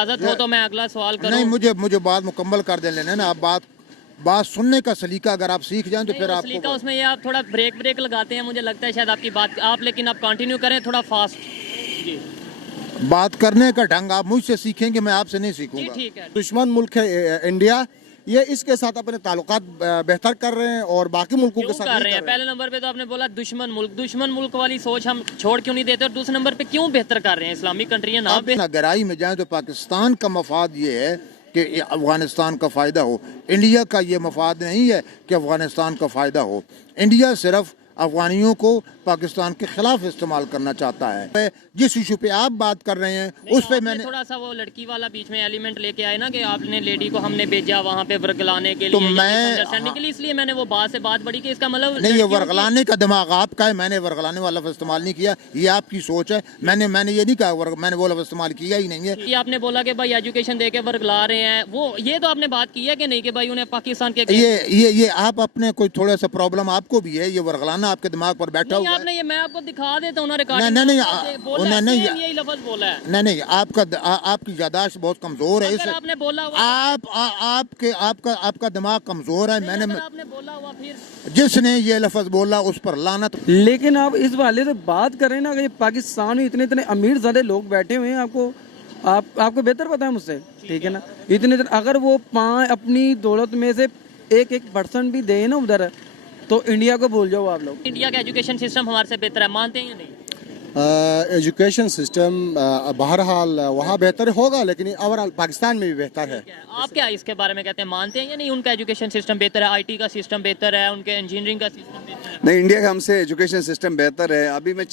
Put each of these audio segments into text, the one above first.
इजाजत हो तो मैं अगला सवाल करूं। नहीं, मुझे बात मुकम्मल कर दे लेना ना। आप बात सुनने का सलीका अगर आप सीख जाएं तो फिर आपको सलीका उसमें ये आप थोड़ा ब्रेक लगाते हैं, मुझे लगता है शायद आपकी बात आप, लेकिन आप कंटिन्यू करें थोड़ा फास्ट। जी बात करने का ढंग आप मुझसे सीखेंगे, मैं आपसे नहीं जी सीखूंगा। ठीक है। दुश्मन मुल्क है इंडिया, ये इसके साथ अपने ताल्लुकात बेहतर कर रहे हैं और बाकी मुल्कों क्यों के साथ कर नहीं रहे हैं? कर रहे हैं। पहले नंबर पे तो आपने बोला दुश्मन मुल्क वाली सोच हम छोड़ क्यों नहीं देते, और दूसरे नंबर पे क्यों बेहतर कर रहे हैं? इस्लामिक कंट्री है ना आप ना गहराई में जाएं तो पाकिस्तान का मफाद ये है कि अफगानिस्तान का फ़ायदा हो। इंडिया का ये मफाद नहीं है कि अफगानिस्तान का फ़ायदा हो। इंडिया सिर्फ अफगानियों को पाकिस्तान के खिलाफ इस्तेमाल करना चाहता है। जिस इशू पे आप बात कर रहे हैं उस पे मैंने थोड़ा सा वो लड़की वाला बीच में एलिमेंट लेके आए ना कि आपने लेडी को हमने भेजा वहाँ पे वर्गलाने के तो लिए, मैं के लिए, इसलिए मैंने वो बात से बात बढ़ी कि इसका मतलब नहीं, ये वर्गलाने का दिमाग आपका है। मैंने वर्गलाने वाला लफ्ज़ इस्तेमाल नहीं किया, ये आपकी सोच है। मैंने ये नहीं कहा, मैंने वो लफ्ज़ इस्तेमाल किया ही नहीं है। ये आपने बोला कि भाई एजुकेशन दे के वर्गला रहे हैं, वो ये तो आपने बात की है कि नहीं कि भाई उन्हें पाकिस्तान के ये आप अपने कोई थोड़ा सा प्रॉब्लम आपको भी है। ये वर्गलाना आपके दिमाग पर बैठा हुआ है। आपने ये मैं आपको दिखा देता हूँ ना रिकॉर्डिंग। नहीं, यही लफ्ज बोला है। नहीं, आपकी यादाश्त बहुत कमजोर है। अगर आपने बोला हुआ आपका दिमाग कमजोर है। आपने बोला हुआ फिर जिसने ये लफ्ज बोला उस पर लानत। लेकिन आप इस वाले से बात करें ना कि पाकिस्तान में इतने अमीर ज़्यादा लोग बैठे हुए हैं, आपको बेहतर पता है मुझसे, ठीक है ना। इतने अगर वो अपनी दौलत में से 1% भी दे ना उधर, तो इंडिया को भूल जाओ आप लोग। इंडिया का एजुकेशन सिस्टम हमारे से बेहतर है, मानते हैं या नहीं? एजुकेशन सिस्टम बहरहाल वहाँ बेहतर होगा, लेकिन ओवरऑल पाकिस्तान में भी बेहतर है। आप क्या इसके बारे में कहते हैं, मानते हैं या नहीं उनका एजुकेशन सिस्टम बेहतर है, आईटी का सिस्टम बेहतर है, उनके इंजीनियरिंग का सिस्टम बेहतर है? नहीं, इंडिया का हमसे एजुकेशन सिस्टम बेहतर है। अभी मैं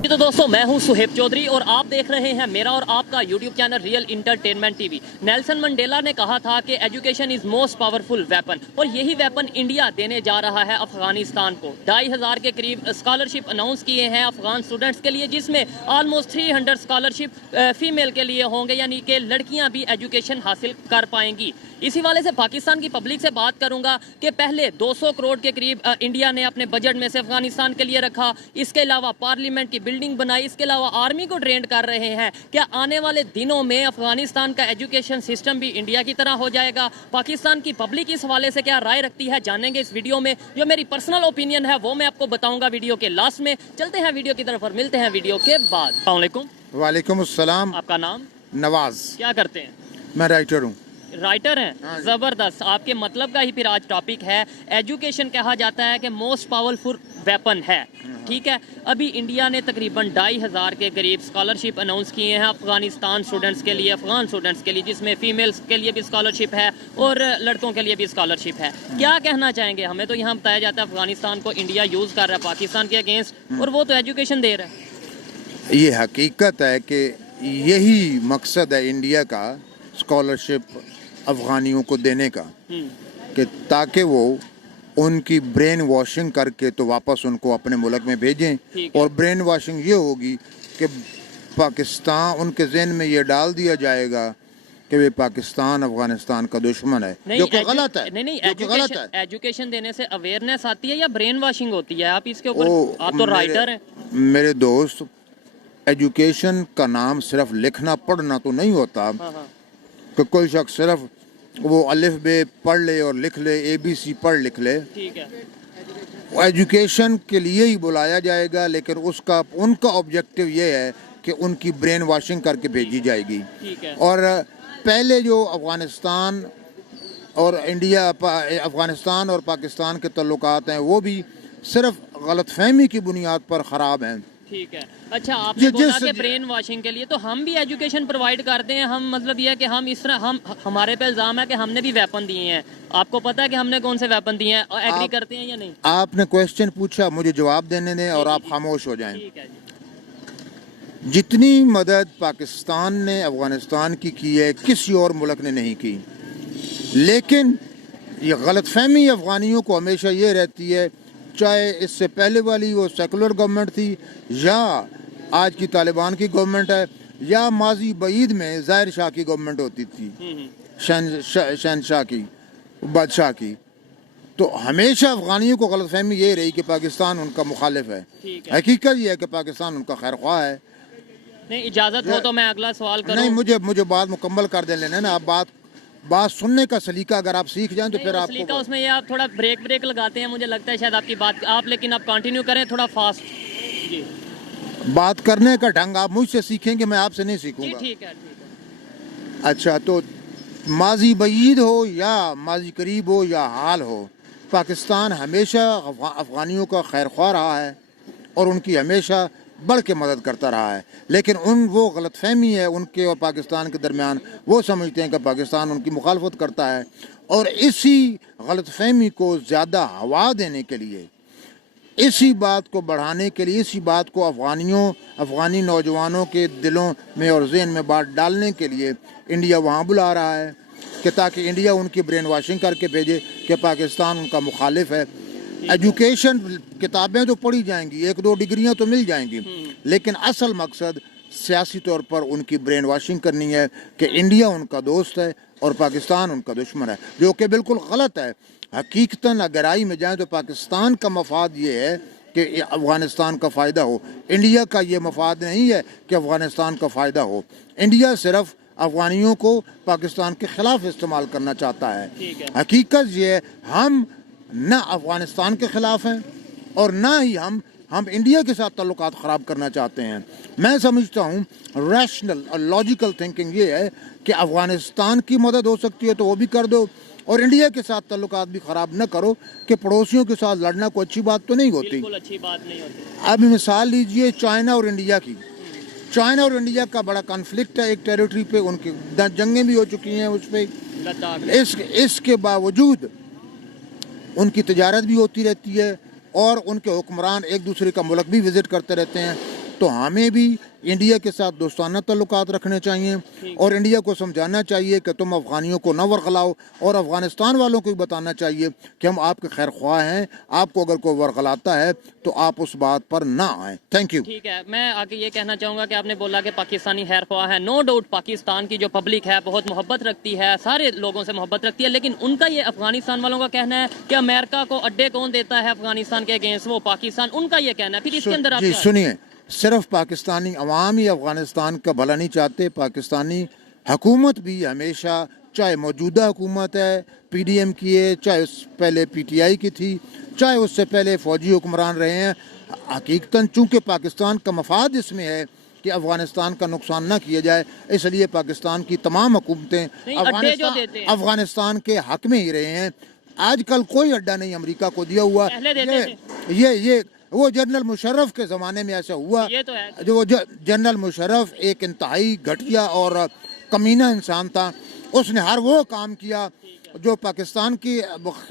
तो दोस्तों मैं हूं सुहेब चौधरी और आप देख रहे हैं मेरा और आपका YouTube channel real entertainment TV. Nelson Mandela ने कहा था कि education is most powerful weapon, और यही वेपन इंडिया देने जा रहा है अफगानिस्तान को। 2500 के करीब स्कॉलरशिप अनाउंस किए हैं अफगान स्टूडेंट्स के लिए, जिसमें ऑलमोस्ट 300 स्कॉलरशिप फीमेल के लिए होंगे, यानी कि लड़कियां भी एजुकेशन हासिल कर पाएंगी। इसी वाले से पाकिस्तान की पब्लिक से बात करूंगा कि पहले 200 करोड़ के करीब इंडिया ने अपने बजट में से अफगानिस्तान के लिए रखा। इसके अलावा पार्लियामेंट की बिल्डिंग बनाई, इसके अलावा आर्मी को ट्रेंड कर रहे हैं। क्या आने वाले दिनों में अफगानिस्तान का एजुकेशन सिस्टम भी इंडिया की तरह हो जाएगा? पाकिस्तान की पब्लिक इस हवाले से क्या राय रखती है, जानेंगे इस वीडियो में। जो मेरी पर्सनल ओपिनियन है वो मैं आपको बताऊंगा वीडियो के लास्ट में। चलते हैं वीडियो की तरफ और मिलते हैं वीडियो के बाद। अस्सलाम वालेकुम। वालेकुम अस्सलाम। आपका नाम? नवाज। क्या करते हैं? मैं राइटर हूँ। राइटर हैं, जबरदस्त। आपके मतलब का ही फिर आज टॉपिक है एजुकेशन। कहा जाता है कि मोस्ट पावरफुल वेपन है, ठीक है। अभी इंडिया ने तकरीबन 2500 के करीब स्कॉलरशिप अनाउंस किए हैं अफगानिस्तान स्टूडेंट्स के लिए, अफगान स्टूडेंट्स के लिए, जिसमें फीमेल्स के लिए भी स्कॉलरशिप है और लड़कों के लिए भी स्कॉलरशिप है। क्या कहना चाहेंगे? हमें तो यहाँ बताया जाता है अफगानिस्तान को इंडिया यूज़ कर रहा है पाकिस्तान के अगेंस्ट, और वो तो एजुकेशन दे रहा है। ये हकीकत है कि यही मकसद है इंडिया का स्कॉलरशिप अफगानियों को देने का, कि ताकि वो उनकी ब्रेन वॉशिंग करके तो वापस उनको अपने मुल्क में भेजें। और ब्रेन वॉशिंग ये होगी कि पाकिस्तान, उनके ज़हन में ये डाल दिया जाएगा कि वे पाकिस्तान अफगानिस्तान का दुश्मन है, जो कि गलत है। नहीं, गलत है। एजुकेशन देने से अवेयरनेस आती है या ब्रेन वॉशिंग होती है? आप इसके ऊपर, आप तो राइटर हैं। मेरे दोस्त, एजुकेशन का नाम सिर्फ लिखना पढ़ना तो नहीं होता कि कोई शख्स सिर्फ वो अलिफ बे पढ़ ले और लिख ले, ABC पढ़ लिख ले, ठीक है। वो एजुकेशन के लिए ही बुलाया जाएगा, लेकिन उनका ऑब्जेक्टिव ये है कि उनकी ब्रेन वॉशिंग करके भेजी जाएगी। ठीक है। और पहले जो अफगानिस्तान और पाकिस्तान के तल्लुकात हैं वो भी सिर्फ गलतफहमी की बुनियाद पर ख़राब हैं। ठीक है। अच्छा, आपने बोला कि ब्रेन वॉशिंग के लिए, तो हम भी एजुकेशन प्रोवाइड करते हैं। हम मतलब ये है कि हम इस तरह हमारे पे इल्जाम है कि हमने भी वेपन दिए हैं। आपको पता है कि हमने कौन से वेपन दिए हैं, और एग्री करते हैं या नहीं? आपने क्वेश्चन पूछा, मुझे जवाब देने दें और आप खामोश हो जाएं। ठीक है जी। जितनी मदद पाकिस्तान ने अफगानिस्तान की है किसी और मुल्क ने नहीं की, लेकिन ये गलतफहमी अफगानियों को हमेशा ये रहती है, चाहे इससे पहले वाली वो सेकुलर गवर्नमेंट थी या आज की तालिबान की गवर्नमेंट है, या माजी बईद में ज़ाहिर शाह की गवर्नमेंट होती थी, शहनशाह की, बादशाह की, तो हमेशा अफगानियों को गलतफहमी ये रही कि पाकिस्तान उनका मुखालिफ है। हकीकत ये है कि पाकिस्तान उनका खैर ख्वाह है। नहीं इजाजत हो तो मैं अगला सवाल करूं। नहीं, मुझे बात मुकम्मल कर दे लेना ना। आप बात सुनने का सलीका अगर आप सीख जाएं तो नहीं, फिर वो आपको सलीका उसमें ये आप थोड़ा ब्रेक लगाते हैं, मुझे लगता है शायद आपकी बात आप, लेकिन आप कंटिन्यू करें थोड़ा फास्ट। जी बात करने का ढंग आप मुझसे सीखेंगे, मैं आपसे नहीं जी सीखूंगा। ठीक है। अच्छा, तो माजी बईद हो या माजी करीब हो या हाल हो, पाकिस्तान हमेशा अफ़गानियों का खैर ख्वाह रहा है और उनकी हमेशा बढ़ के मदद करता रहा है। लेकिन वो गलतफहमी है उनके और पाकिस्तान के दरमियान, वो समझते हैं कि पाकिस्तान उनकी मुखालफत करता है, और इसी गलतफहमी को ज़्यादा हवा देने के लिए, इसी बात को बढ़ाने के लिए, इसी बात को अफ़गानी नौजवानों के दिलों में और ज़हन में बात डालने के लिए इंडिया वहाँ बुला रहा है कि ताकि इंडिया उनकी ब्रेन वाशिंग करके भेजे कि पाकिस्तान उनका मुखालिफ है। एजुकेशन, किताबें तो पढ़ी जाएंगी, 1-2 डिग्रियां तो मिल जाएंगी, लेकिन असल मकसद सियासी तौर पर उनकी ब्रेन वाशिंग करनी है कि इंडिया उनका दोस्त है और पाकिस्तान उनका दुश्मन है, जो कि बिल्कुल गलत है। हकीकतन गहराई में जाएं तो पाकिस्तान का मफाद ये है कि अफ़गानिस्तान का फ़ायदा हो, इंडिया का ये मफाद नहीं है कि अफ़गानिस्तान का फ़ायदा हो। इंडिया सिर्फ अफ़गानियों को पाकिस्तान के ख़िलाफ़ इस्तेमाल करना चाहता है। हकीकत ये है, हम न अफ़गानिस्तान के ख़िलाफ़ हैं और ना ही हम इंडिया के साथ ताल्लुकात ख़राब करना चाहते हैं। मैं समझता हूँ रैशनल और लॉजिकल थिंकिंग ये है कि अफ़गानिस्तान की मदद हो सकती है तो वो भी कर दो, और इंडिया के साथ ताल्लुकात भी ख़राब न करो कि पड़ोसियों के साथ लड़ना कोई अच्छी बात तो नहीं होती। बिल्कुल अच्छी बात नहीं होती। अब मिसाल लीजिए चाइना और इंडिया की। चाइना और इंडिया का बड़ा कॉन्फ्लिक्ट है एक टेरिटरी पे, उनकी जंगें भी हो चुकी हैं उस पर। इसके बावजूद उनकी तजारत भी होती रहती है और उनके हुक्मरान एक दूसरे का मुल्क भी विज़िट करते रहते हैं। तो हमें भी इंडिया के साथ दोस्ताना ताल्लुकात रखने चाहिए और इंडिया को समझाना चाहिए कि तुम अफ़गानियों को न वर्गलाओ, और अफ़गानिस्तान वालों को भी बताना चाहिए कि हम आपके खैर ख्वाह हैं, आपको अगर कोई वर्गलाता है तो आप उस बात पर ना आए। Thank you. ठीक है, मैं आगे ये कहना चाहूँगा कि आपने बोला कि पाकिस्तानी खैर ख्वाह है। नो डाउट पाकिस्तान की जो पब्लिक है बहुत मोहब्बत रखती है, सारे लोगों से मोहब्बत रखती है, लेकिन उनका ये अफ़गानिस्तान वालों का कहना है कि अमेरिका को अड्डे कौन देता है अफ़गानिस्तान के अगेंस्ट, वो पाकिस्तान। उनका ये कहना है। फिर इसके अंदर आप जी क्या- सुनिए, सिर्फ पाकिस्तानी अवाम ही अफ़गानिस्तान का भला नहीं चाहते, पाकिस्तानी हुकूमत भी हमेशा, चाहे मौजूदा हुकूमत है PDM की है, चाहे पहले PTI की थी, चाहे उससे पहले फ़ौजी हुक्मरान रहे हैं, हकीकतन चूँकि पाकिस्तान का मफाद इसमें है कि अफ़गानिस्तान का नुकसान न किया जाए, इसलिए पाकिस्तान की तमाम हुकूमतें अड्डे जो देते हैं। अफ़गानिस्तान के हक में ही रहे हैं। आजकल कोई अड्डा नहीं अमेरिका को दिया हुआ। पहले देते ये वो जनरल मुशर्रफ के ज़माने में ऐसा हुआ। ये तो है। जो जनरल मुशर्रफ एक इंतहाई घटिया और कमीना इंसान था, उसने हर वो काम किया जो पाकिस्तान की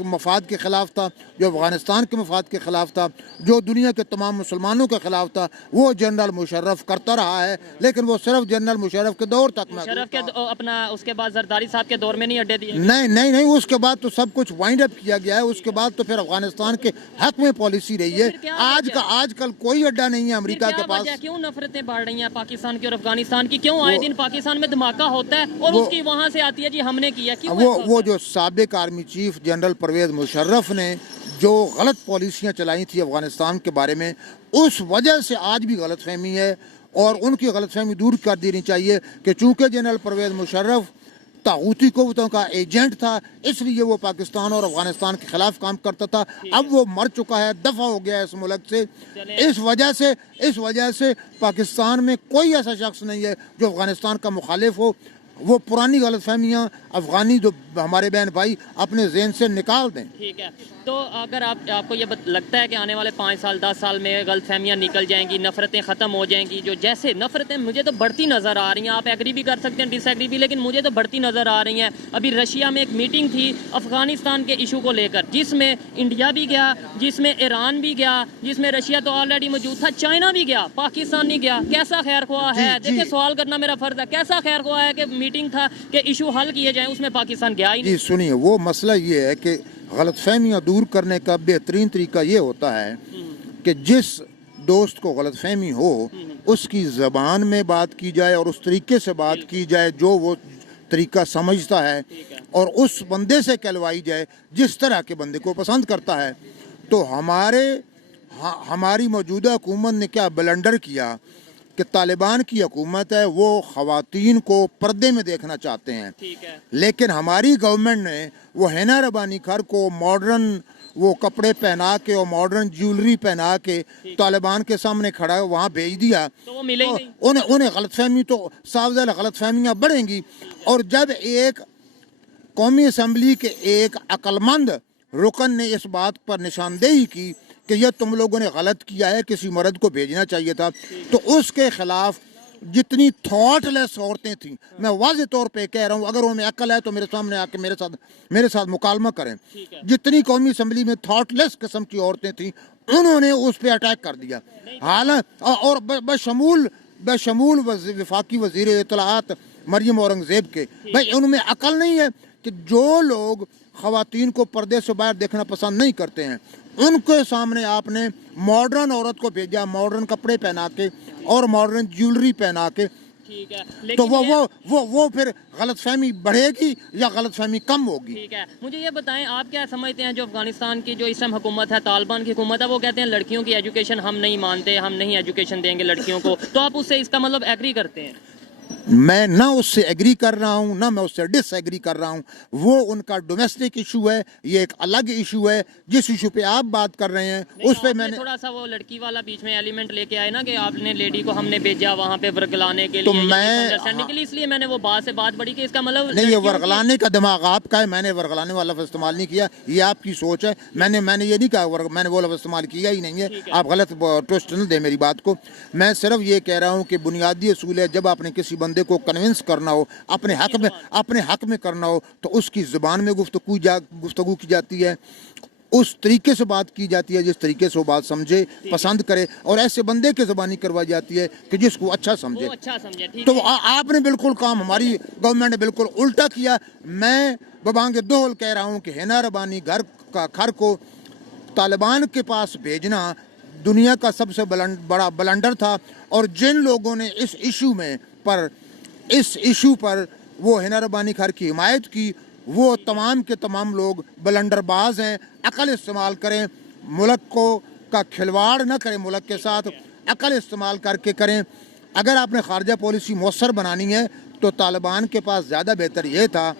मफाद के ख़िलाफ़ था, जो अफ़गानिस्तान के मफाद के ख़िलाफ़ था, जो दुनिया के तमाम मुसलमानों के ख़िलाफ़ था, वो जनरल मुशर्रफ करता रहा है। लेकिन वो सिर्फ जनरल मुशर्रफ के दौर तक शरफ के अपना उसके बाद जरदारी साहब के दौर में नहीं अड्डे दिए। नहीं, उसके बाद तो सब कुछ वाइंड अप किया गया है। उसके बाद तो फिर अफ़गानिस्तान के हक में पॉलिसी रही है। आजकल कोई अड्डा नहीं है अमेरिका के पास। क्यों नफरतें बढ़ रही हैं पाकिस्तान की और अफगानिस्तान की? क्यों आए दिन पाकिस्तान में धमाका होता है और उसकी वहाँ से आती है जी हमने किया? क्यों वो जो साबिक army chief general Pervez Musharraf ने जो गलत पॉलिसियां चलाई थी अफगानिस्तान के बारे में, उस वजह से आज भी गलतफहमी है और उनकी गलतफहमी दूर कर देनी चाहिए कि चूंकि जनरल परवेज मुशर्रफ तागूती कुव्वतों का एजेंट था, इसलिए वो पाकिस्तान और अफगानिस्तान के खिलाफ काम करता था। अब वो मर चुका है, दफा हो गया है इस मुल्क से। इस वजह से पाकिस्तान में कोई ऐसा शख्स नहीं है जो अफगानिस्तान का मुखालिफ हो। वो पुरानी गलतफहमियाँ अफगानी जो हमारे बहन भाई अपने ज़हन से निकाल दें। ठीक है, तो अगर आपको ये लगता है कि आने वाले 5 साल 10 साल में गलतफहमियाँ निकल जाएंगी, नफ़रतें ख़त्म हो जाएंगी, जो जैसे नफ़रतें मुझे तो बढ़ती नज़र आ रही हैं, आप एग्री भी कर सकते हैं डिसएग्री भी, लेकिन मुझे तो बढ़ती नज़र आ रही हैं। अभी रशिया में एक मीटिंग थी अफ़गानिस्तान के इशू को लेकर, जिसमें इंडिया भी गया, जिसमें ईरान भी गया, जिसमें रशिया तो ऑलरेडी मौजूद था, चाइना भी गया, पाकिस्तान नहीं गया। कैसा खैर ख्वाह है? देखिए सवाल करना मेरा फ़र्ज़ है, कैसा खैर ख्वाह है कि मीटिंग था कि इशू हल किए जाएँ, उसमें पाकिस्तान गया ही नहीं। जी सुनिए, वो मसला ये है कि गलतफहमियाँ दूर करने का बेहतरीन तरीका ये होता है कि जिस दोस्त को गलतफहमी हो उसकी ज़बान में बात की जाए और उस तरीके से बात की जाए जो वो तरीका समझता है, और उस बंदे से कहलवाई जाए जिस तरह के बंदे को पसंद करता है। तो हमारी मौजूदा हुकूमत ने क्या ब्लंडर किया کہ طالبان کی حکومت ہے وہ خواتین کو پردے میں دیکھنا چاہتے ہیں، ٹھیک ہے، لیکن ہماری گورنمنٹ نے وہ حنا ربانی خر کو ماڈرن وہ کپڑے پہنا کے اور ماڈرن جیولری پہنا کے طالبان کے سامنے کھڑا وہاں بھیج دیا، تو وہ ملے ہی نہیں۔ انہیں غلط فہمی تو صاف ظاہر غلط فہمیاں بڑھیں گی۔ اور جب ایک قومی اسمبلی کے ایک عقل مند رکن نے اس بات پر نشاندہی کی کہ یہ تم لوگوں نے غلط کیا ہے، کسی مرد کو بھیجنا چاہیے تھا، تو اس کے خلاف جتنی تھاٹ لیس عورتیں تھیں، میں واضح طور پہ کہہ رہا ہوں، اگر انہیں عقل ہے تو میرے سامنے آ کے میرے ساتھ مکالمہ کریں، جتنی قومی اسمبلی میں تھاٹ لیس قسم کی عورتیں تھیں انہوں نے اس پہ اٹیک کر دیا، حالانکہ اور بشمول وفاقی وزیر اطلاعات مریم اورنگزیب کے، بھائی ان میں عقل نہیں ہے کہ جو لوگ خواتین کو پردے سے باہر دیکھنا پسند نہیں کرتے ہیں ان کے سامنے آپ نے ماڈرن عورت کو بھیجا، ماڈرن کپڑے پہنا کے اور ماڈرن جیولری پہنا کے، ٹھیک ہے، تو لیکن وہ پھر غلط فہمی بڑھے گی یا غلط فہمی کم ہوگی؟ ٹھیک ہے، مجھے یہ بتائیں آپ کیا سمجھتے ہیں جو افغانستان کی جو اس ٹائم حکومت ہے، طالبان کی حکومت ہے، وہ کہتے ہیں لڑکیوں کی ایجوکیشن ہم نہیں مانتے، ہم نہیں ایجوکیشن دیں گے لڑکیوں کو، تو آپ اس سے اس کا مطلب ایگری کرتے ہیں؟ میں نہ اس سے ایگری کر رہا ہوں نہ میں اس سے ڈس ایگری کر رہا ہوں، وہ ان کا ڈومیسٹک ایشو ہے، یہ ایک الگ ایشو ہے۔ جس ایشو پہ آپ بات کر رہے ہیں اس پہ میں نے تھوڑا سا وہ لڑکی والا بیچ میں ایلیمنٹ لے کے آئے نا کہ آپ نے لیڈی کو ہم نے بھیجا وہاں پہ ورگلانے کے تو لیے، میں اس لیے میں نے وہ بات سے بات بڑھی کہ اس کا مطلب نہیں، یہ ورگلانے کا دماغ آپ کا ہے، میں نے ورگلانے والا لفظ استعمال نہیں کیا، یہ آپ کی سوچ ہے، میں نے یہ نہیں کہا، میں نے وہ لفظ استعمال کیا ہی نہیں ہے، آپ غلط ٹوسٹ نہ دیں میری بات کو۔ میں صرف یہ کہہ رہا ہوں کہ بنیادی اصول ہے جب آپ نے کسی بندے کو کنونس کرنا ہو، اپنے حق میں کرنا ہو تو اس کی زبان میں گفتگو کی جاتی ہے، اس طریقے سے بات کی جاتی ہے جس طریقے سے وہ بات سمجھے، پسند کرے، اور ایسے بندے کی زبانی کروائی جاتی ہے کہ جس کو اچھا سمجھے۔ تو آپ نے بالکل کام، ہماری گورنمنٹ نے بالکل الٹا کیا۔ میں ببانگ دہل کہہ رہا ہوں کہ حنا ربانی خر کو طالبان کے پاس بھیجنا دنیا کا سب سے بڑا بلنڈر تھا، اور جن لوگوں نے اس ایشو پر وہ حنا ربانی خر کی حمایت کی وہ تمام کے تمام لوگ بلنڈر باز ہیں۔ عقل استعمال کریں، ملک کا کھلواڑ نہ کریں، ملک کے ساتھ عقل استعمال کر کے کریں۔ اگر آپ نے خارجہ پالیسی مؤثر بنانی ہے تو طالبان کے پاس زیادہ بہتر یہ تھا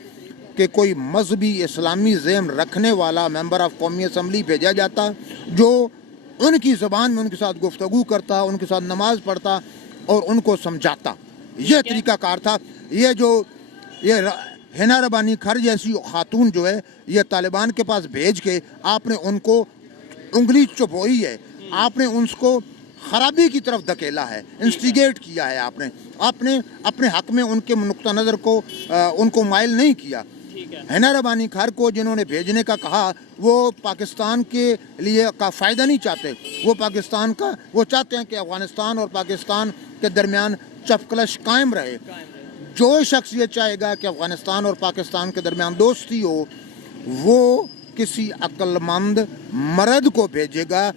کہ کوئی مذہبی اسلامی ذہن رکھنے والا ممبر آف قومی اسمبلی بھیجا جاتا جو ان کی زبان میں ان کے ساتھ گفتگو کرتا، ان کے ساتھ نماز پڑھتا اور ان کو سمجھاتا۔ یہ طریقہ کار تھا۔ یہ حنا ربانی خر جیسی خاتون جو ہے یہ طالبان کے پاس بھیج کے آپ نے ان کو انگلی چبھوئی ہے، آپ نے ان کو خرابی کی طرف دھکیلا ہے، انسٹیگیٹ کیا ہے، آپ نے اپنے حق میں ان کے نقطہ نظر کو ان کو مائل نہیں کیا۔ حنا ربانی خر کو جنہوں نے بھیجنے کا کہا وہ پاکستان کے لیے کا فائدہ نہیں چاہتے، وہ چاہتے ہیں کہ افغانستان اور پاکستان کے درمیان چپکلش قائم رہے۔ جو شخص یہ چاہے گا کہ افغانستان اور پاکستان کے درمیان دوستی ہو وہ کسی عقل مند مرد کو بھیجے گا۔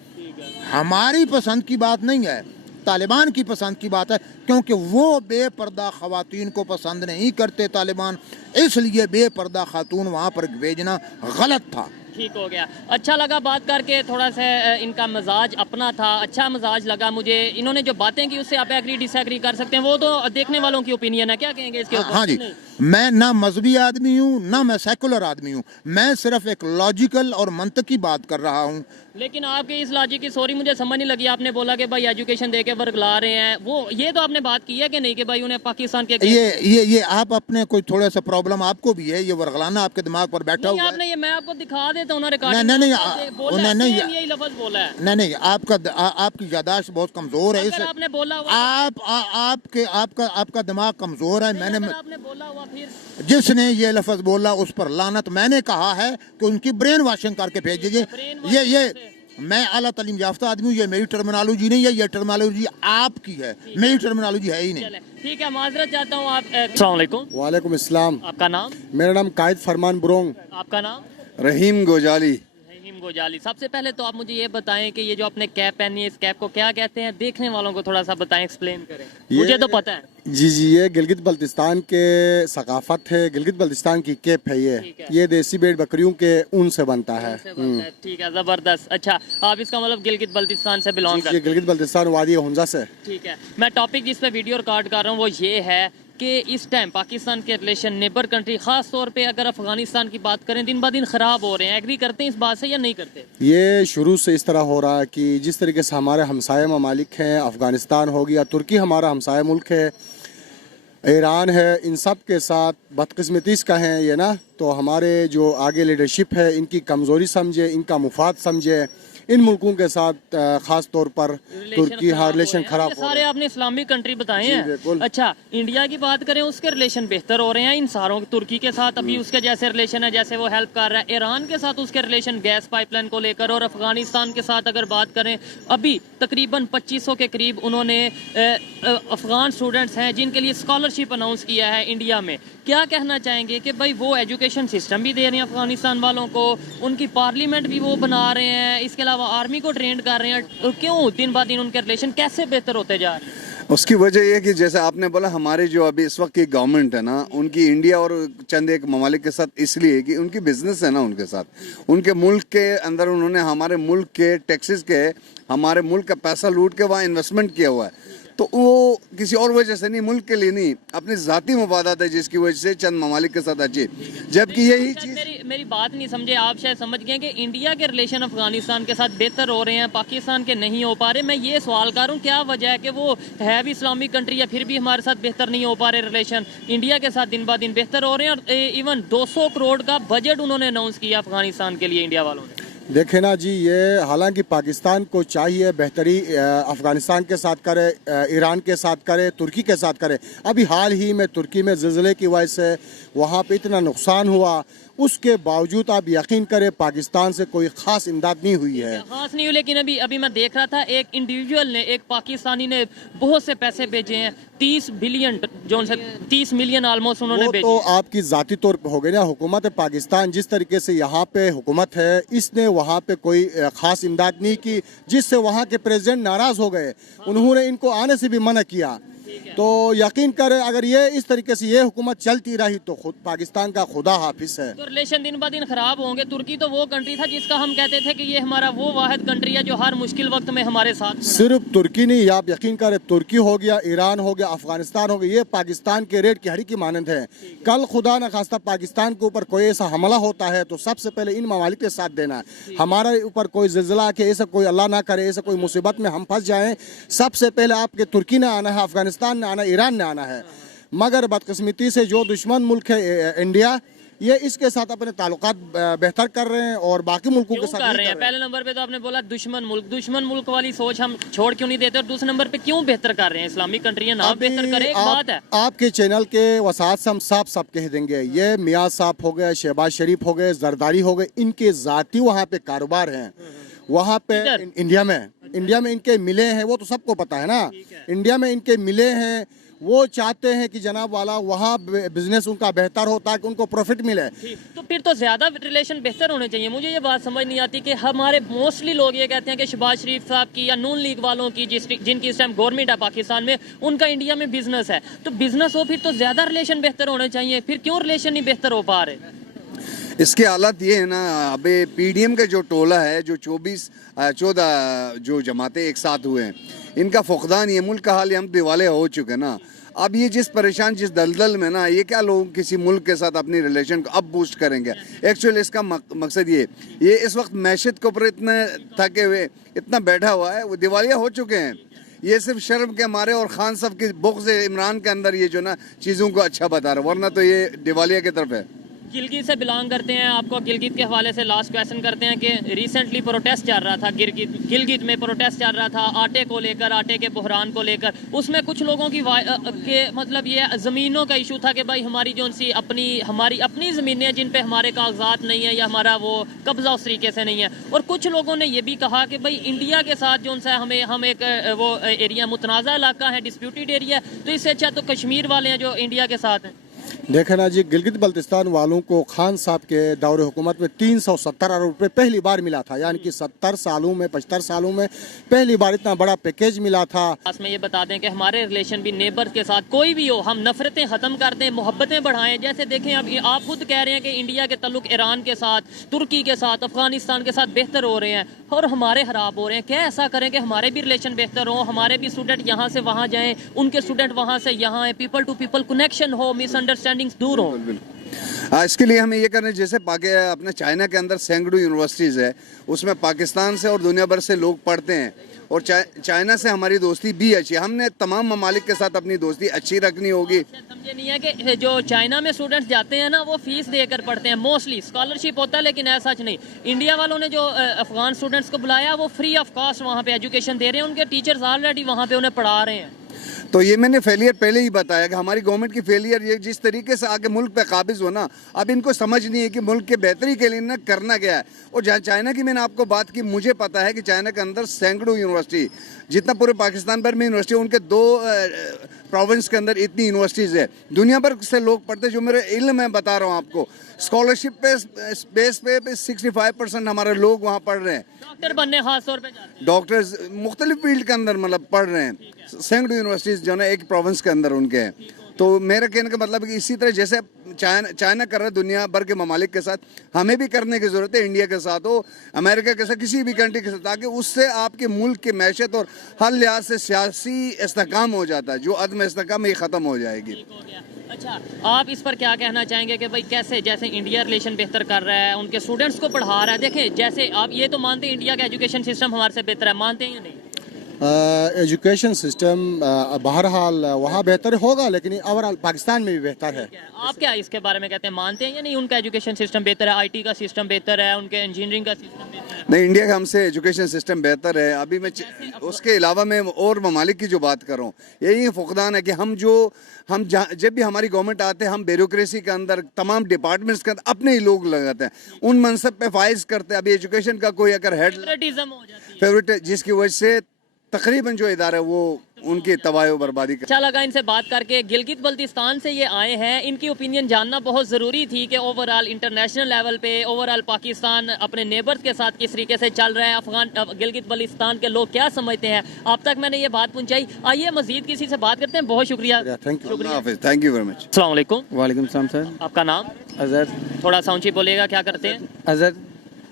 ہماری پسند کی بات نہیں ہے، طالبان کی پسند کی بات ہے، کیونکہ وہ بے پردہ خواتین کو پسند نہیں کرتے طالبان، اس لیے بے پردہ خاتون وہاں پر بھیجنا غلط تھا۔ ٹھیک ہو گیا، اچھا لگا بات کر کے، تھوڑا سا ان کا مزاج اپنا تھا، اچھا مزاج لگا مجھے۔ انہوں نے جو باتیں کی اس سے آپ ایگری ڈس ایگری کر سکتے ہیں، وہ تو دیکھنے والوں کی اوپینین ہے، کیا کہیں گے اس کے اوپر؟ ہاں جی، میں نہ مذہبی آدمی ہوں نہ میں سیکولر آدمی ہوں، میں صرف ایک لاجیکل اور منطقی بات کر رہا ہوں۔ لیکن آپ کی اس لاجک کی سوری مجھے سمجھ نہیں لگی، آپ نے بولا کہ بھائی ایجوکیشن دے کے ورگلا رہے ہیں، وہ یہ تو آپ نے بات کی ہے کہ نہیں کہ بھائی انہیں پاکستان کے یہ آپ اپنے کوئی تھوڑا سا پرابلم آپ کو بھی ہے، یہ ورگلانا آپ کے دماغ پر بیٹھا ہوا ہے۔ آپ نے یہ میں آپ کو دکھا دیتا ہوں نا ریکارڈنگ، یہی لفظ بولا ہے۔ نہیں، آپ کی یادداشت بہت کمزور ہے، آپ نے بولا ہوا، آپ کا دماغ کمزور ہے۔ آپ نے بولا ہوا پھر جس نے یہ لفظ بولا اس پر لعنت، میں نے کہا ہے کہ ان کی برین واشنگ کر کے بھیج دیجیے۔ یہ میں اعلیٰ تعلیم یافتہ آدمی ہوں، یہ میری ٹرمینالوجی نہیں ہے، یہ ٹرمینالوجی آپ کی ہے، میری ٹرمینالوجی ہے ہی نہیں۔ ٹھیک ہے، معذرت چاہتا ہوں آپ۔ السلام علیکم۔ وعلیکم السلام۔ آپ کا نام؟ میرا نام قائد فرمان برونگ۔ آپ کا نام؟ رحیم گوجالی۔ गोजाली, सबसे पहले तो आप मुझे ये बताएं कि ये जो आपने कैप पहनी है, इस कैप को क्या कहते हैं? देखने वालों को थोड़ा सा बताएं, एक्सप्लेन करें। मुझे तो पता है। जी जी, ये गिलगित बल्तिस्तान के सकाफत है, गिलगित बल्तिस्तान की कैप है ये देसी भेड़ बकरियों के ऊन से बनता है। ठीक है, जबरदस्त। अच्छा, आप इसका मतलब गिलगित बल्तिस्तान से बिलोंग करते ये गिलगित बल्तिस्तान वादी हुंजा से। ठीक है, मैं टॉपिक जिस पे वीडियो रिकॉर्ड कर रहा हूँ वो ये है कि इस टाइम पाकिस्तान के रिलेशन नेबर कंट्री, खास तौर पे अगर अफगानिस्तान की बात करें, दिन ब दिन खराब हो रहे हैं। एग्री करते हैं इस बात से या नहीं करते? ये शुरू से इस तरह हो रहा है कि जिस तरीके से हमारे हमसाया ममालिक हैं, अफगानिस्तान हो गया, तुर्की हमारा हमसाया मुल्क है, ईरान है, इन सब के साथ बदकिस्मती का है ये ना, तो हमारे जो आगे लीडरशिप है इनकी कमज़ोरी समझे, इनका मुफाद समझे, इन मुल्कों के साथ खास तौर पर तुर्की हाँ रिलेशन खराब हो सारे आपने इस्लामिक कंट्री बताए हैं। अच्छा, इंडिया की बात करें, उसके रिलेशन बेहतर हो रहे हैं इन सारों, तुर्की के साथ अभी उसके जैसे रिलेशन है जैसे वो हेल्प कर रहा है, ईरान के साथ उसके रिलेशन गैस पाइपलाइन को लेकर, और अफगानिस्तान के साथ अगर बात करें, अभी तकरीबन 2500 के करीब उन्होंने अफगान स्टूडेंट्स हैं जिनके लिए स्कॉलरशिप अनाउंस किया है इंडिया में। क्या कहना चाहेंगे कि भाई वो एजुकेशन सिस्टम भी दे रहे हैं अफगानिस्तान वालों को, उनकी पार्लियामेंट भी वो बना रहे हैं, इसके अलावा आर्मी को ट्रेंड कर रहे हैं, और क्यों दिन ब दिन उनके रिलेशन कैसे बेहतर होते जा रहे हैं? उसकी वजह यह कि जैसे आपने बोला, हमारे जो अभी इस वक्त की गवर्नमेंट है ना, उनकी इंडिया और चंद एक ममालिक के साथ इसलिए कि उनकी बिजनेस है ना उनके साथ, उनके मुल्क के अंदर उन्होंने हमारे मुल्क के टैक्सेस के, हमारे मुल्क का पैसा लूट के वहाँ इन्वेस्टमेंट किया हुआ है। तो वो किसी और वजह से नहीं, मुल्क के लिए नहीं, अपनी ज़ाती मफादात है जिसकी वजह से चंद ममालिक के साथ अच्छी, जबकि यही चीज़ मेरी बात नहीं समझे आप, शायद समझ गए कि इंडिया के रिलेशन अफगानिस्तान के साथ बेहतर हो रहे हैं, पाकिस्तान के नहीं हो पा रहे। मैं ये सवाल कर रहा हूँ, क्या वजह है कि वो है भी इस्लामिक कंट्री या फिर भी हमारे साथ बेहतर नहीं हो पा रहे रिलेशन? इंडिया के साथ दिन ब दिन बेहतर हो रहे हैं, और इवन 200 करोड़ का बजट उन्होंने अनाउंस किया अफगानिस्तान के लिए इंडिया वालों ने। देखे ना जी, ये हालांकि पाकिस्तान को चाहिए बेहतरी अफ़गानिस्तान के साथ करे, ईरान के साथ करे, तुर्की के साथ करे। अभी हाल ही में तुर्की में ज़िलज़ले की वजह से वहाँ पे इतना नुकसान हुआ, उसके बावजूद आप यकीन करें पाकिस्तान से कोई ख़ास इमदाद नहीं हुई है। खास नहीं हुई, लेकिन अभी मैं देख रहा था एक इंडिविजुअल ने, एक पाकिस्तानी ने बहुत से पैसे भेजे हैं, 30 बिलियन जो 30 मिलियन ऑलमोस्ट उन्होंने भेजे। तो आपकी ज़ाती तौर पे हो गई ना। हुकूमत पाकिस्तान जिस तरीके से यहाँ पे हुकूमत है, इसने वहाँ पे कोई ख़ास इमदाद नहीं की, जिससे वहाँ के प्रेसिडेंट नाराज़ हो गए, उन्होंने इनको आने से भी मना किया। तो यकीन करें अगर ये इस तरीके से ये हुकूमत चलती रही तो खुद पाकिस्तान का खुदा हाफिज है। तो रिलेशन दिन ब दिन खराब होंगे। तुर्की तो वो कंट्री था जिसका हम कहते थे कि ये हमारा वो वाहिद कंट्री है जो हर मुश्किल वक्त में हमारे साथ। सिर्फ तुर्की नहीं, आप यकीन करें, तुर्की हो गया, ईरान हो गया, अफगानिस्तान हो गया, ये पाकिस्तान के रेट की हड्डी की मानंद है। कल खुदा न खास्ता पाकिस्तान के ऊपर कोई ऐसा हमला होता है तो सबसे पहले इन ममालिक के साथ देना है। हमारे ऊपर कोई ज़िलज़ला के ऐसा कोई अल्लाह ना करे, ऐसा कोई मुसीबत में हम फंस जाएं, सबसे पहले आपके तुर्की ने आना है, अफगानिस्तान ने आना, ईरान ने आना है। मगर बदकिस्मती से जो दुश्मन मुल्क है इंडिया, ये इसके साथ अपने ताल्लुकात बेहतर कर रहे हैं और बाकी मुल्कों के साथ कर रहे हैं। पहले नंबर पे तो आपने बोला दुश्मन मुल्क वाली सोच हम छोड़ क्यों नहीं देते, और दूसरे नंबर पे क्यों बेहतर कर रहे हैं? इस्लामिक कंट्रियां ना बेहतर करे, एक बात है। आपके चैनल के वसात से हम साफ कह देंगे, ये मियाँ साहब हो गए, शहबाज शरीफ हो गए, जरदारी हो गए, इनके ज़ाती वहाँ पे कारोबार हैं। वहाँ पे इंडिया में इनके मिले हैं, वो तो सबको पता है ना। इंडिया में इनके मिले हैं, वो चाहते हैं कि जनाब वाला वहाँ बिजनेस उनका बेहतर हो ताकि उनको प्रॉफिट मिले। तो फिर तो ज्यादा रिलेशन बेहतर होने चाहिए। मुझे ये बात समझ नहीं आती कि हमारे मोस्टली लोग ये कहते हैं कि शहबाज शरीफ साहब की या नून लीग वालों की जिनकी इस टाइम गवर्नमेंट है पाकिस्तान में, उनका इंडिया में बिजनेस है। तो बिजनेस हो फिर तो ज्यादा रिलेशन बेहतर होने चाहिए, फिर क्यों रिलेशन नहीं बेहतर हो पा रहे? इसके हालात ये है ना, अभी पीडीएम का जो टोला है, जो 14 जो जमातें एक साथ हुए हैं, इनका फुकदान, ये मुल्क का हाल हम दिवाले हो चुके ना। अब ये जिस दलदल में ना, ये क्या लोग किसी मुल्क के साथ अपनी रिलेशन को अब बूस्ट करेंगे? एक्चुअली इसका मकसद ये इस वक्त मैशत के ऊपर इतने थके हुए, इतना बैठा हुआ है, वो दिवालिया हो चुके हैं। ये सिर्फ शर्म के मारे और खान साहब की बुग़्ज़ इमरान के अंदर ये जो ना चीज़ों को अच्छा बता रहा है, वरना तो ये दिवालिया की तरफ है। गिलगित से बिलोंग करते हैं, आपको गिलगित के हवाले से लास्ट क्वेश्चन करते हैं कि रिसेंटली प्रोटेस्ट चल रहा था, गिलगित में प्रोटेस्ट चल रहा था आटे को लेकर, आटे के बहरान को लेकर। उसमें कुछ लोगों की के मतलब ये ज़मीनों का इशू था कि भाई हमारी जो सी हमारी अपनी ज़मीनें हैं जिन पे हमारे कागजात नहीं है या हमारा वो कब्ज़ा उस तरीके से नहीं है। और कुछ लोगों ने ये भी कहा कि भाई इंडिया के साथ जो सा हम एक वो एरिया मुतनाज़ा इलाका है, डिस्प्यूटेड एरिया, तो इससे अच्छा तो कश्मीर वाले हैं जो इंडिया के साथ हैं। देखे ना जी, गिलगित बल्तिस्तान वालों को खान साहब के दौर हुकूमत में 370 अरब रुपए पहली बार मिला था, यानी कि 70 सालों में 75 सालों में पहली बार इतना बड़ा पैकेज मिला था। पास में ये बता दें कि हमारे रिलेशन भी नेबर्स के साथ कोई भी हो, हम नफरतें ख़त्म कर दें, मोहब्बतें बढ़ाएं। जैसे देखें अब आप खुद कह रहे हैं कि इंडिया के तल्लुक ईरान के साथ, तुर्की के साथ, अफगानिस्तान के साथ बेहतर हो रहे हैं और हमारे ख़राब हो रहे हैं। क्या ऐसा करें कि हमारे भी रिलेशन बेहतर हो, हमारे भी स्टूडेंट यहाँ से वहाँ जाएँ, उनके स्टूडेंट वहाँ से यहाँ आए, पीपल टू पीपल कनेक्शन हो, मिसअंडरस्टैंडिंग्स दूर हो। इसके लिए हमें ये करना है, जैसे अपने चाइना के अंदर सैकड़ों यूनिवर्सिटीज़ है, उसमें पाकिस्तान से और दुनिया भर से लोग पढ़ते हैं और चाइना से हमारी दोस्ती भी अच्छी है। हमने तमाम ममालिक के साथ अपनी दोस्ती अच्छी रखनी होगी। समझे नहीं है कि जो चाइना में स्टूडेंट्स जाते हैं ना, वो फीस देकर पढ़ते हैं, मोस्टली स्कॉलरशिप होता है, लेकिन ऐसा सच नहीं। इंडिया वालों ने जो अफगान स्टूडेंट्स को बुलाया, वो फ्री ऑफ कॉस्ट वहाँ पे एजुकेशन दे रहे हैं, उनके टीचर्स ऑलरेडी वहाँ पे उन्हें पढ़ा रहे हैं। तो ये मैंने फेलियर पहले ही बताया कि हमारी गवर्नमेंट की फेलियर, ये जिस तरीके से आगे मुल्क पे काबिज हो ना, अब इनको समझ नहीं है कि मुल्क के बेहतरी के लिए ना करना क्या है। और जहाँ चाइना की मैंने आपको बात की, मुझे पता है कि चाइना के अंदर सैकड़ों यूनिवर्सिटी, जितना पूरे पाकिस्तान भर में यूनिवर्सिटी, उनके 2 प्रोविंस के अंदर इतनी यूनिवर्सिटीज़ है, दुनिया भर से लोग पढ़ते। जो मेरे इल्म में बता रहा हूँ आपको, स्कॉलरशिप पे बेस पे 65% हमारे लोग वहाँ पढ़ रहे हैं। डॉक्टर बनने खास तौर पे जाते हैं, डॉक्टर्स मुख्तलिफ फील्ड के अंदर मतलब पढ़ रहे हैं, सैकड़ों यूनिवर्सिटीज़ जो है एक प्रोविंस के अंदर उनके हैं। तो मेरे कहने का मतलब है कि इसी तरह जैसे चाइना कर रहा है दुनिया भर के ममालिक के साथ, हमें भी करने की ज़रूरत है, इंडिया के साथ हो, अमेरिका के साथ, किसी भी कंट्री के साथ, ताकि उससे आपके मुल्क की मैशत और हर लिहाज से सियासी इस्तेहकाम हो जाता है, जो अदम इस्तेहकाम ये ख़त्म हो जाएगी। हो गया। अच्छा, आप इस पर क्या कहना चाहेंगे कि भाई कैसे, जैसे इंडिया रिलेशन बेहतर कर रहा है, उनके स्टूडेंट्स को पढ़ा रहा है, देखें जैसे आप ये तो मानते हैं इंडिया का एजुकेशन सिस्टम हमारे से बेहतर है, मानते हैं या नहीं? एजुकेशन सिस्टम बहरहाल वहाँ बेहतर होगा, लेकिन ओवरऑल पाकिस्तान में भी बेहतर है। आप क्या इसके बारे में कहते हैं, मानते हैं या नहीं उनका एजुकेशन सिस्टम बेहतर है, आईटी का सिस्टम बेहतर है, उनके इंजीनियरिंग का सिस्टम बेहतर है? नहीं, इंडिया का हमसे एजुकेशन सिस्टम बेहतर है। अभी मैं उसके अलावा मैं और ममालिक की जो बात कर रहा हूँ, यही फुकदान है कि हम जब भी हमारी गवर्नमेंट आते हैं, हम ब्यूरोक्रेसी के अंदर, तमाम डिपार्टमेंट्स के अंदर अपने ही लोग लगाते हैं, उन मनसब पे फाइज करते हैं। अभी एजुकेशन का कोई अगर हेड फेवरेटिज्म हो जाती है, फेवरेट, जिसकी वजह से तकरीबन जो इदारा है वो उनकी तबाही बर्बादी अच्छा लगा इनसे बात करके। गिलगित बल्तिस्तान से ये आए हैं, इनकी ओपिनियन जानना बहुत ज़रूरी थी कि ओवरऑल इंटरनेशनल लेवल पे ओवरऑल पाकिस्तान अपने नेबर्स के साथ किस तरीके से चल रहा है, गिलगित बल्तिस्तान के लोग क्या समझते हैं। आप तक मैंने ये बात पहुंचाई। आइए मजीद किसी से बात करते हैं। बहुत शुक्रिया। Thank you. Thank you very much. अस्सलाम वालेकुम। वालेकुम सलाम सर। आपका नाम? अजहर। थोड़ा सा ऊंची बोलिएगा। क्या करते हैं? अजहर।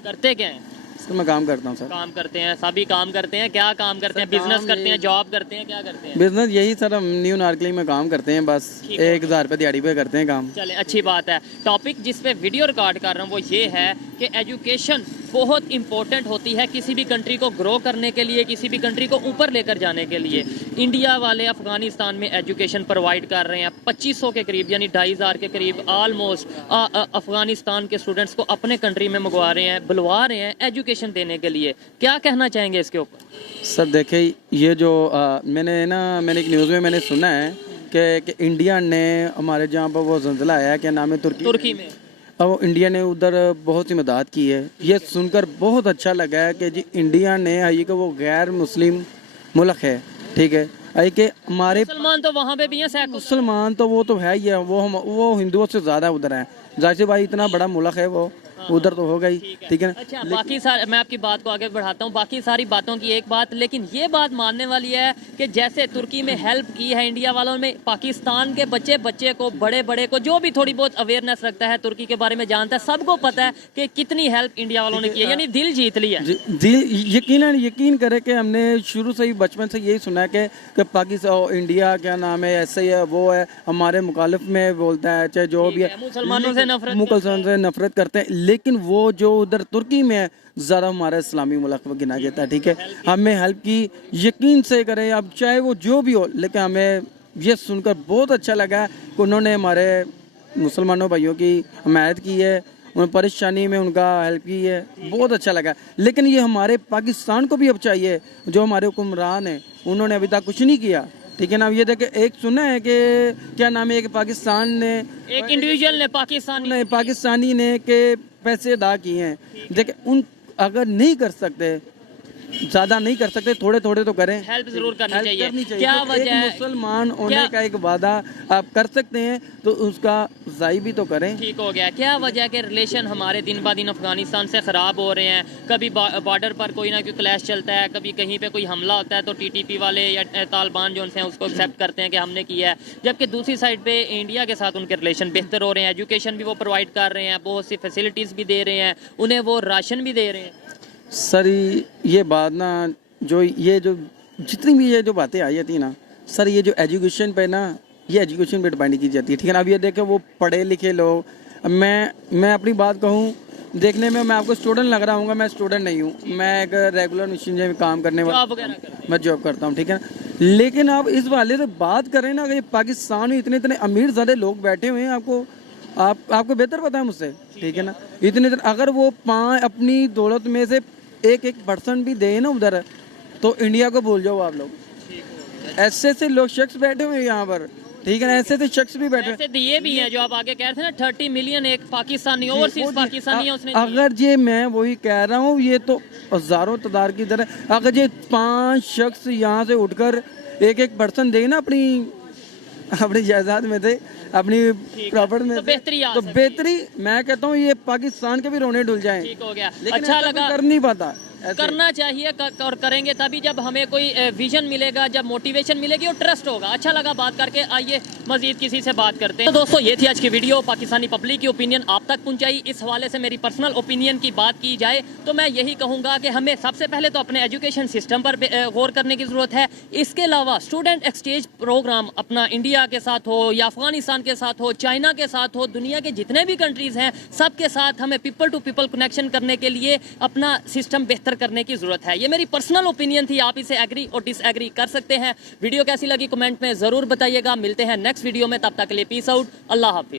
करते क्या हैं? सर मैं काम करता हूँ सर। काम करते हैं, सभी काम करते हैं। क्या काम करते हैं? बिजनेस करते हैं, जॉब करते हैं, क्या करते हैं? बिजनेस यही सर, हम न्यू नारकली में काम करते हैं, बस 1000 रुपये दिहाड़ी पे करते हैं काम। चले, अच्छी बात है। टॉपिक जिस पे वीडियो रिकॉर्ड कर रहा हूँ वो ये है कि एजुकेशन बहुत इंपॉर्टेंट होती है किसी भी कंट्री को ग्रो करने के लिए, किसी भी कंट्री को ऊपर लेकर जाने के लिए। इंडिया वाले अफगानिस्तान में एजुकेशन प्रोवाइड कर रहे हैं 2500 के करीब, यानी 2500 के करीब ऑलमोस्ट अफगानिस्तान के स्टूडेंट्स को अपने कंट्री में मंगवा रहे हैं, बुलवा रहे हैं एजुकेशन देने के लिए। क्या कहना चाहेंगे इसके ऊपर? सर देखिए, ये जो मैंने एक न्यूज़ में मैंने सुना है कि इंडिया ने हमारे जहाँ पर वो ज़ल्ज़ला आया, क्या नाम है, तुर्की में, अब इंडिया ने उधर बहुत सी मदद की है। ये सुनकर बहुत अच्छा लगा है कि जी इंडिया ने ये कि वो गैर मुस्लिम मुल्क है, ठीक है, आई कि हमारे मुसलमान तो वहाँ पे भी हैं, मुसलमान तो वो तो है ही है, वो हिंदुओं से ज़्यादा उधर हैं। जाहिर सी भाई इतना बड़ा मुल्क है वो, उधर तो होगा ही, ठीक है ना। अच्छा, बाकी सारे, मैं आपकी बात को आगे बढ़ाता हूँ, बाकी सारी बातों की एक बात, लेकिन ये बात मानने वाली है कि जैसे तुर्की में हेल्प की है इंडिया वालों में, पाकिस्तान के बच्चे को, बड़े को, जो भी थोड़ी बहुत अवेयरनेस रखता है, तुर्की के बारे में जानता है, सबको पता है कि कितनी हेल्प इंडिया वालों ने की है, यानी दिल जीत लिया। यकीन करे कि हमने शुरू से ही बचपन से यही सुना है कि पाकिस्तान, इंडिया क्या नाम है, ऐसे ही है, वो है, हमारे मुखालिफ में बोलता है, चाहे जो भी है, मुसलमानों से नफरत करते हैं। लेकिन वो जो उधर तुर्की में है, ज़रा हमारा इस्लामी मुल्क में गिना जाता है, ठीक है। हमें हेल्प की, यकीन से करें, अब चाहे वो जो भी हो, लेकिन हमें ये सुनकर बहुत अच्छा लगा कि उन्होंने हमारे मुसलमानों भाइयों की हमायत की है, उन परेशानी में उनका हेल्प की है, बहुत अच्छा लगा। लेकिन ये हमारे पाकिस्तान को भी अब चाहिए, जो हमारे हुक्मरान हैं उन्होंने अभी तक कुछ नहीं किया, ठीक है ना। ये देखे, एक सुना है कि क्या नाम है कि पाकिस्तान ने, एक इंडिविजुअल ने, पाकिस्तानी ने के पैसे अदा किए हैं। देखे, उन अगर नहीं कर सकते ज्यादा नहीं कर सकते, थोड़े थोड़े तो करें। हेल्प जरूर करनी हेल्प चाहिए। करनी चाहिए। क्या तो वजह है? एक मुसलमान होने क्या- का एक वादा आप कर सकते हैं तो उसका ज़ाई भी तो करें। ठीक हो गया। क्या वजह है कि रिलेशन हमारे दिन ब दिन अफगानिस्तान से ख़राब हो रहे हैं? कभी बॉर्डर पर कोई ना कोई क्लैश चलता है, कभी कहीं पे कोई हमला होता है तो टीटीपी वाले या तालिबान जो हैं उसको एक्सेप्ट करते हैं कि हमने किया है, जबकि दूसरी साइड पे इंडिया के साथ उनके रिलेशन बेहतर हो रहे हैं, एजुकेशन भी वो प्रोवाइड कर रहे हैं, बहुत सी फैसिलिटीज़ भी दे रहे हैं, उन्हें वो राशन भी दे रहे हैं। सर ये बात ना जो जितनी भी ये जो बातें आई जाती है ना सर, ये जो एजुकेशन पे ना, ये एजुकेशन पे डिपेंड की जाती है, ठीक है ना। अब ये देखें वो पढ़े लिखे लोग, अब मैं अपनी बात कहूँ, देखने में मैं आपको स्टूडेंट लग रहा हूँ, मैं स्टूडेंट नहीं हूँ, मैं एक रेगुलर मशीन में काम करने वाला, जॉब वगैरह करते हैं। मैं जॉब करता हूँ, ठीक है ना। लेकिन आप इस वाले से बात करें ना कि पाकिस्तान में इतने इतने अमीर ज़्यादा लोग बैठे हुए हैं, आपको बेहतर पता है मुझसे, ठीक है ना। इतने अगर वो अपनी दौलत में से 1% भी दे ना उधर, तो इंडिया को भूल जाओ आप लोग। ऐसे लोग शख्स बैठे हुए हैं यहाँ पर, ठीक है ना, ऐसे शख्स भी बैठे ऐसे दिए भी हैं जो आप आगे कह रहे थे ना, 30 मिलियन एक पाकिस्तानी ओवरसीज पाकिस्तानी है उसने अगर ये मैं वही कह रहा हूँ, ये तो हजारों तादाद की तरह, अगर ये 5 शख्स यहाँ से उठकर 1% दे ना अपनी जायदाद में थे, अपनी प्रॉपर्टी में तो थे, बेहतरी आ तो सकती है। बेहतरी, मैं कहता हूँ ये पाकिस्तान के भी रोने डुल जाएं। ठीक हो गया। लेकिन अच्छा ऐसा कोई लगा, कर नहीं पाता ऐसे। करना चाहिए और करेंगे तभी जब हमें कोई विजन मिलेगा, जब मोटिवेशन मिलेगी और ट्रस्ट होगा। अच्छा लगा बात करके। आइए मजीद किसी से बात करते हैं। तो दोस्तों ये थी आज की वीडियो, पाकिस्तानी पब्लिक की ओपिनियन आप तक पहुंचाई। इस हवाले से मेरी पर्सनल ओपिनियन की बात की जाए तो मैं यही कहूँगा कि हमें सबसे पहले तो अपने एजुकेशन सिस्टम पर गौर करने की ज़रूरत है। इसके अलावा स्टूडेंट एक्सचेंज प्रोग्राम अपना इंडिया के साथ हो या अफगानिस्तान के साथ हो, चाइना के साथ हो, दुनिया के जितने भी कंट्रीज़ हैं सबके साथ हमें पीपल टू पीपल कनेक्शन करने के लिए अपना सिस्टम बेहतर करने की ज़रूरत है। ये मेरी पर्सनल ओपिनियन थी, आप इसे एग्री और डिसएग्री कर सकते हैं। वीडियो कैसी लगी कमेंट में ज़रूर बताइएगा। मिलते हैं नेक्स्ट वीडियो में, तब तक के लिए पीस आउट, अल्लाह हाफिज़।